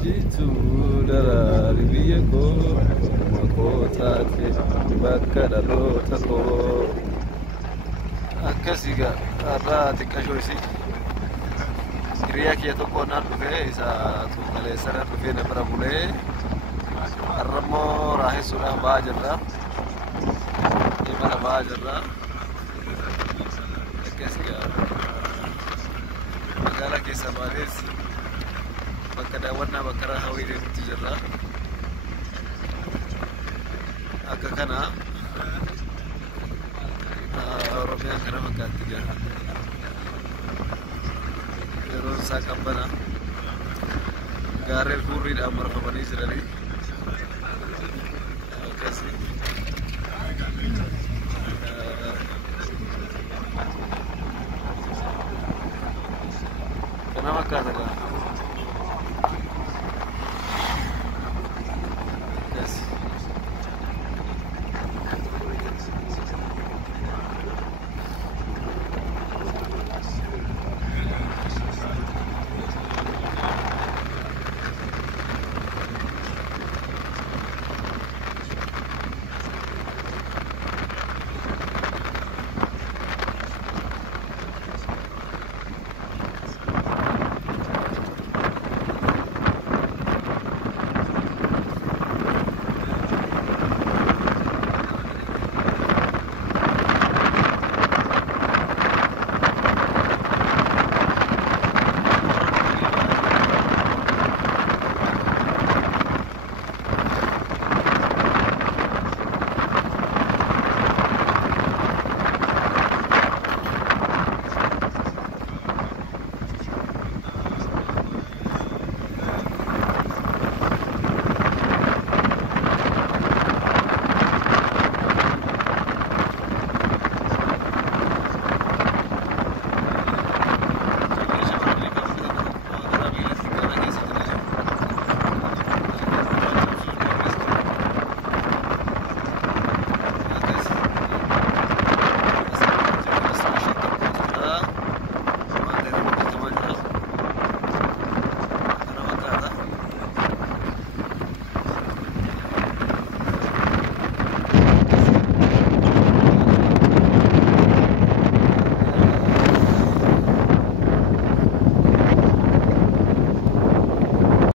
jitu darari biyya koo makoo taate bakka dhaloota koo akkasii har'aa xiqqashoo isii hiriyyaa kiyya tokko naan dhufee isa tuuqaleessarra dhufee na bira bulee har'ammoo raahessuudhaan ba'aa jirra imala ba'aa jirra akkasii magaalaa keessa baalees bakka daawwannaa bakka raahawii deemutti jirra akka kana Oromiyaan kana fakkaatti jira yeroo isaa qabbana gaarreen hurriidhaan marfamanii jiranii akkasii kana fakkaata gaa